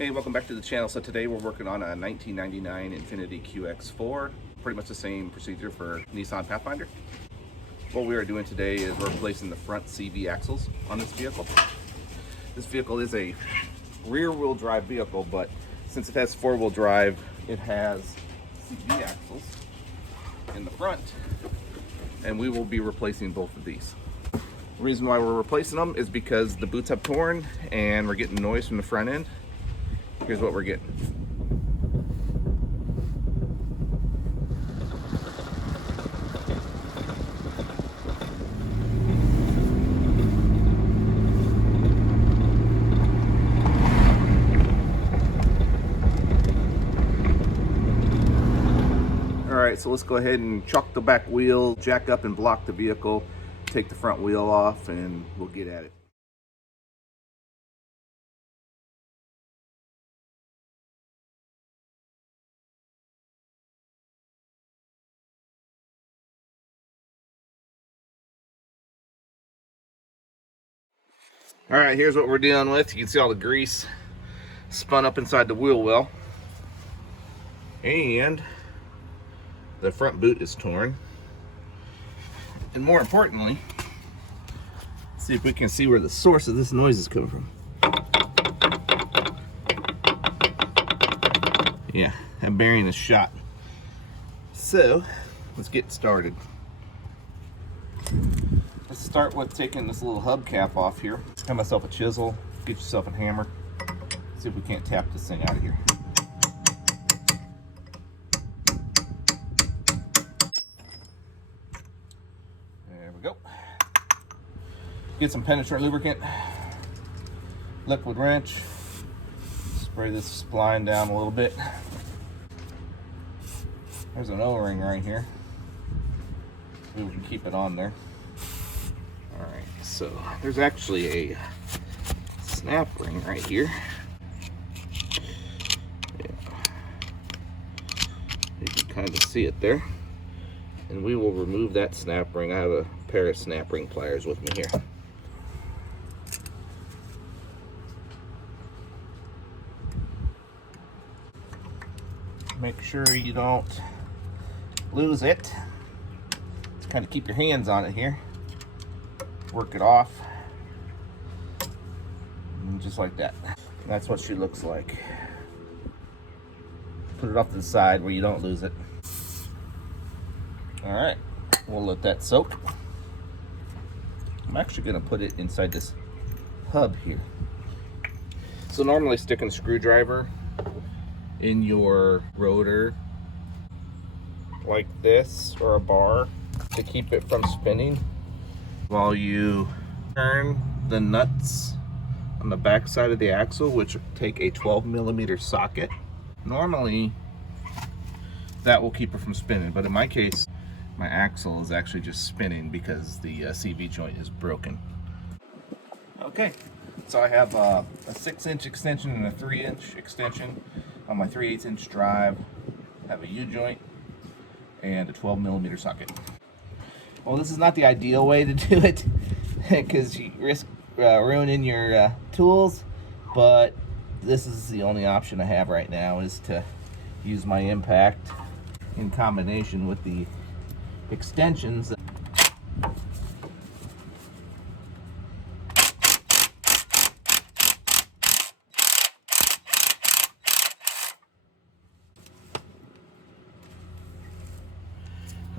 Hey, welcome back to the channel. So today we're working on a 1999 Infiniti QX4. Pretty much the same procedure for Nissan Pathfinder. What we are doing today is we're replacing the front CV axles on this vehicle. This vehicle is a rear-wheel drive vehicle, but since it has four-wheel drive, it has CV axles in the front, and we will be replacing both of these. The reason why we're replacing them is because the boots have torn and we're getting noise from the front end. Here's what we're getting. All right, so let's go ahead and chuck the back wheel, jack up and block the vehicle, take the front wheel off, and we'll get at it. All right, here's what we're dealing with. You can see all the grease spun up inside the wheel well. And the front boot is torn. And more importantly, see if we can see where the source of this noise is coming from. Yeah, that bearing is shot. So, let's get started. Let's start with taking this little hubcap off here. Have myself a chisel, get yourself a hammer. See if we can't tap this thing out of here. There we go. Get some penetrant lubricant, liquid wrench, spray this spline down a little bit. There's an O-ring right here. We can keep it on there. Alright, so there's actually a snap ring right here. Yeah. You can kind of see it there. And we will remove that snap ring. I have a pair of snap ring pliers with me here. Make sure you don't lose it. Just kind of keep your hands on it here. Work it off. And just like that. That's what she looks like. Put it off to the side where you don't lose it. Alright, we'll let that soak. I'm actually going to put it inside this hub here. So normally sticking a screwdriver in your rotor like this, or a bar, to keep it from spinning while you turn the nuts on the back side of the axle, which take a 12mm socket. Normally that will keep it from spinning, but in my case my axle is actually just spinning because the CV joint is broken. Okay, so I have a 6-inch extension and a 3-inch extension on my 3/8" drive. I have a U-joint and a 12mm socket. Well, this is not the ideal way to do it because you risk ruining your tools, but this is the only option I have right now, is to use my impact in combination with the extensions.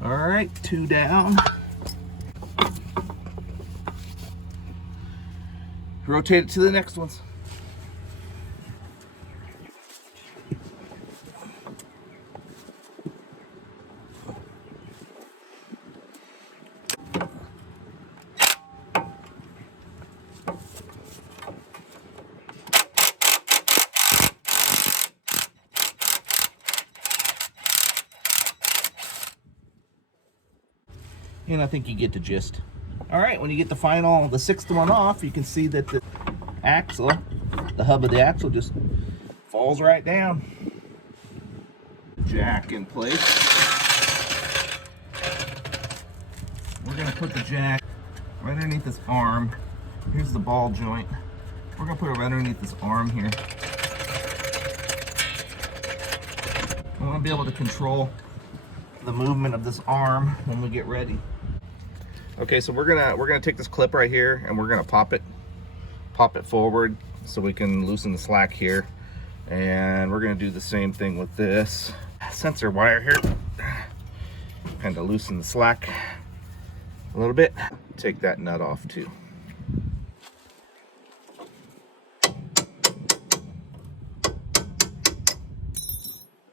All right, 2 down. Rotate it to the next ones. And I think you get the gist. All right, when you get the 6th one off, you can see that the axle, the hub of the axle, just falls right down. Jack in place. We're gonna put the jack right underneath this arm. Here's the ball joint. We're gonna put it right underneath this arm here. want to be able to control the movement of this arm when we get ready. Okay, so we're gonna take this clip right here and we're gonna pop it forward so we can loosen the slack here. And we're gonna do the same thing with this sensor wire here. Kind of loosen the slack a little bit. Take that nut off too.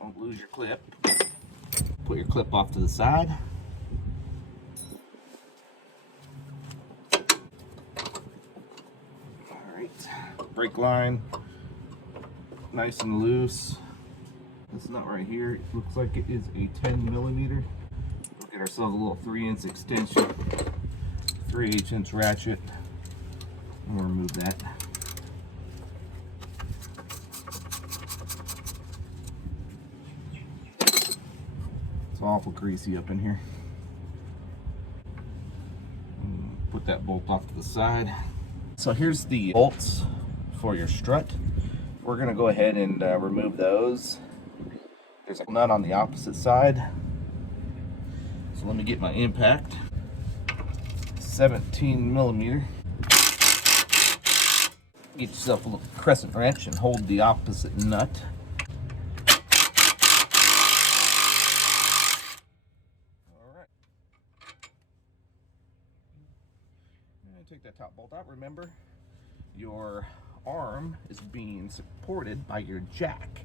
Don't lose your clip. Put your clip off to the side. All right, brake line, nice and loose. This nut right here, it looks like it is a 10mm. We'll get ourselves a little 3-inch extension, 3/8" ratchet, and we'll remove that. It's awful greasy up in here. Put that bolt off to the side. So here's the bolts for your strut. We're gonna go ahead and remove those. There's a nut on the opposite side. So let me get my impact. 17mm. Get yourself a little crescent wrench and hold the opposite nut. Alright. Take that top bolt out. Remember, your arm is being supported by your jack.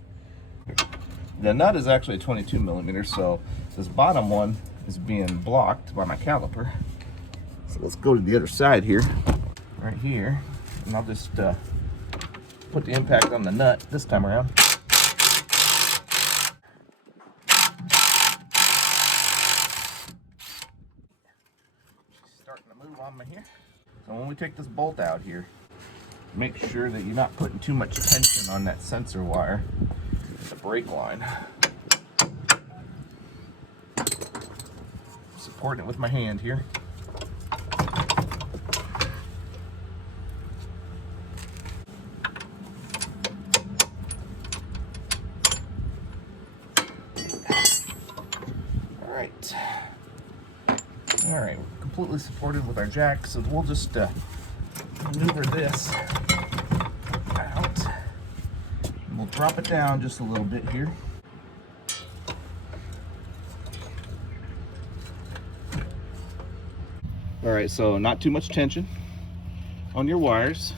The nut is actually a 22mm, so this bottom one is being blocked by my caliper. So let's go to the other side here, right here, and I'll just put the impact on the nut this time around. Starting to move on me here. So when we take this bolt out here, make sure that you're not putting too much tension on that sensor wire, the brake line. Supporting it with my hand here. All right, we're completely supported with our jack, so we'll just maneuver this out. And we'll drop it down just a little bit here. All right, so not too much tension on your wires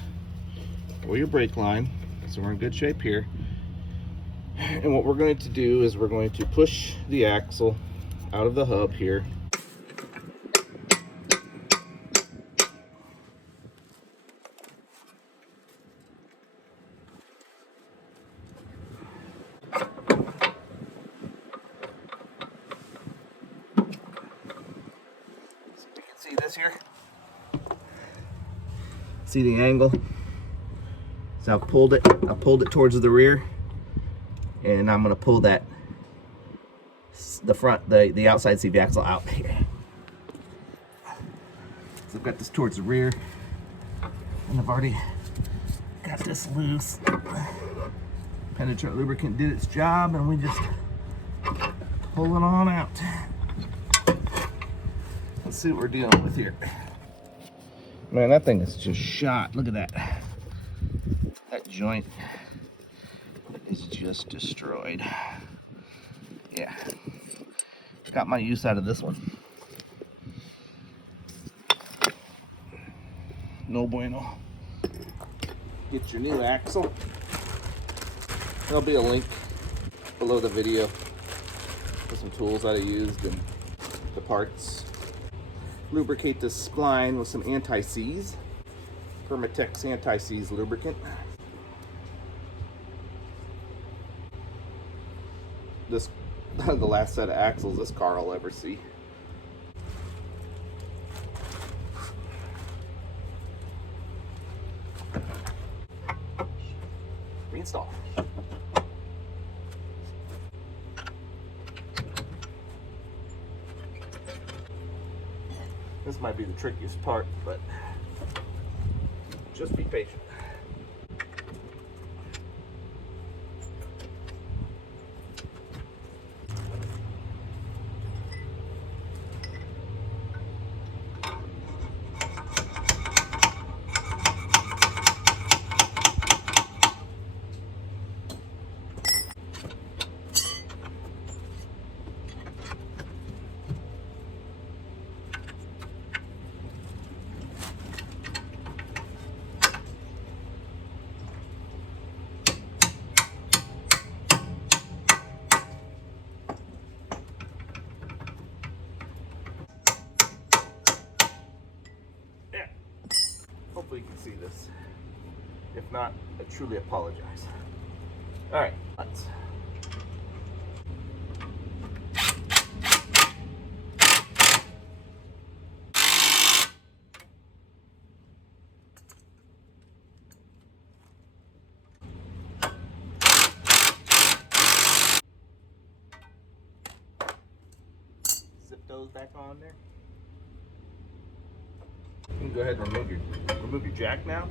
or your brake line, so we're in good shape here. And what we're going to do is we're going to push the axle out of the hub here. See this here? See the angle? So I pulled it towards the rear, and I'm gonna pull that the outside CV axle out here. So I've got this towards the rear, and I've already got this loose. Penetrant lubricant did its job, and we just pull it on out. Let's see what we're dealing with here. Man, that thing is just shot. Look at that. That joint is just destroyed. Yeah. Got my use out of this one. No bueno. Get your new axle. There'll be a link below the video for some tools that I used and the parts. Lubricate this spline with some anti-seize, Permatex anti-seize lubricant. This the last set of axles this car will ever see. Reinstall. This might be the trickiest part, but just be patient. see this. If not, I truly apologize. All right, let's. Zip those back on there. You can go ahead and remove your jack now.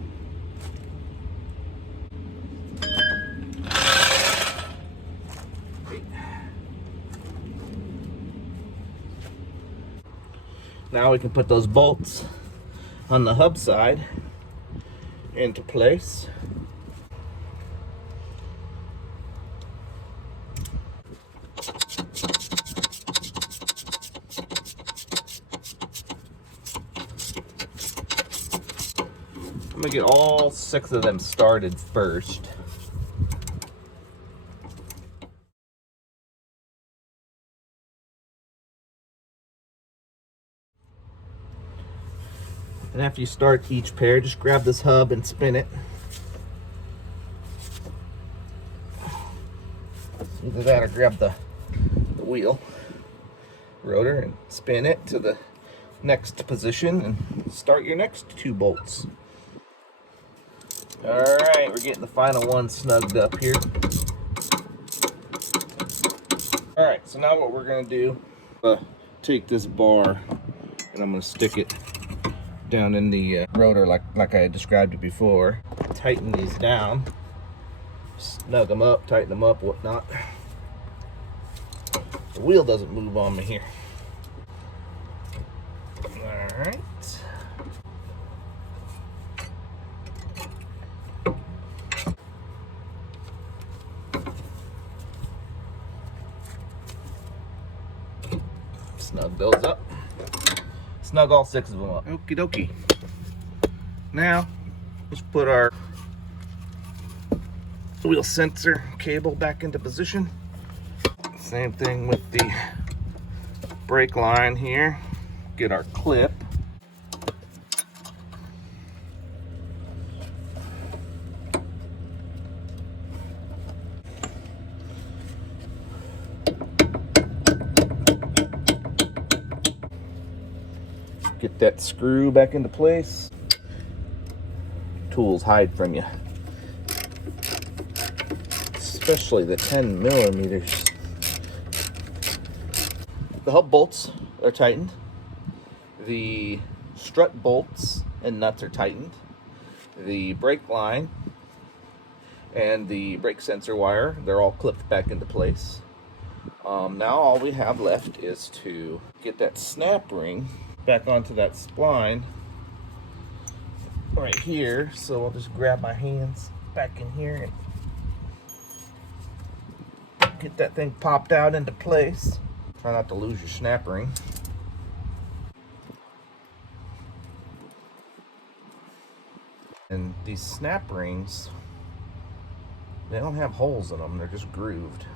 Now we can put those bolts on the hub side into place. I'm gonna get all 6 of them started first. And after you start each pair, just grab this hub and spin it. Either that or grab the wheel rotor and spin it to the next position and start your next 2 bolts. Alright, we're getting the final one snugged up here. Alright, so now what we're going to do, take this bar and I'm going to stick it down in the rotor like I had described it before. Tighten these down, snug them up, tighten them up, whatnot. The wheel doesn't move on me here. Alright. Snug those up. Snug all 6 of them up. Okie dokie. Now, let's put our wheel sensor cable back into position. Same thing with the brake line here. Get our clip. Get that screw back into place. Tools hide from you, especially the 10 millimeters. The hub bolts are tightened. The strut bolts and nuts are tightened. The brake line and the brake sensor wire, they're all clipped back into place. Now all we have left is to get that snap ring back onto that spline right here. So I'll just grab my hands back in here and get that thing popped out into place. Try not to lose your snap ring. And these snap rings, they don't have holes in them, they're just grooved.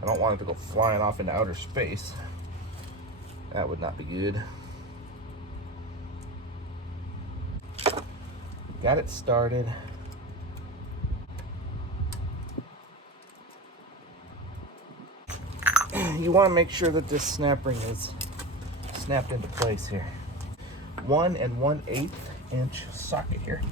I don't want it to go flying off into outer space. That would not be good. Got it started. You want to make sure that this snap ring is snapped into place here. 1 1/8 inch socket here.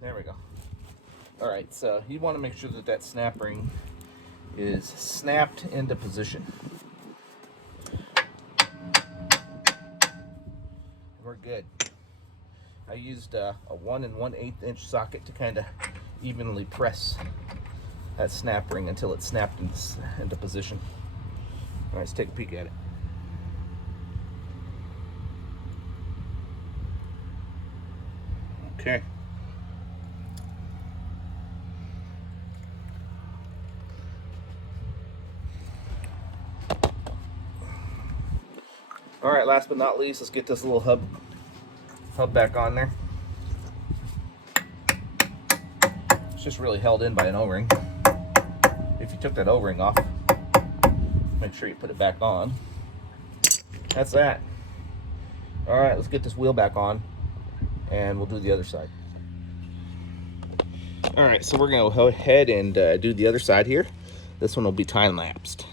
There we go. All right, so you want to make sure that that snap ring is snapped into position. We're good. I used a 1 1/8 inch socket to kind of evenly press that snap ring until it snapped into position. All right, let's take a peek at it. Okay. All right, last but not least, let's get this little hub back on there. It's just really held in by an O-ring. If you took that O-ring off, make sure you put it back on. That's that. All right, let's get this wheel back on and we'll do the other side. All right, so we're gonna go ahead and do the other side here. This one will be time-lapsed.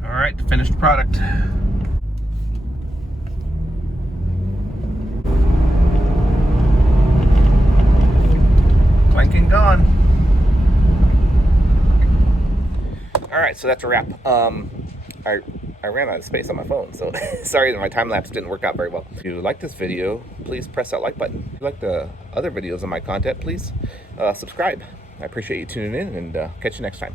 All right, finished product. Clanking gone. All right, so that's a wrap. I ran out of space on my phone, so sorry that my time lapse didn't work out very well. If you like this video, please press that like button. If you like the other videos of my content, please subscribe. I appreciate you tuning in, and catch you next time.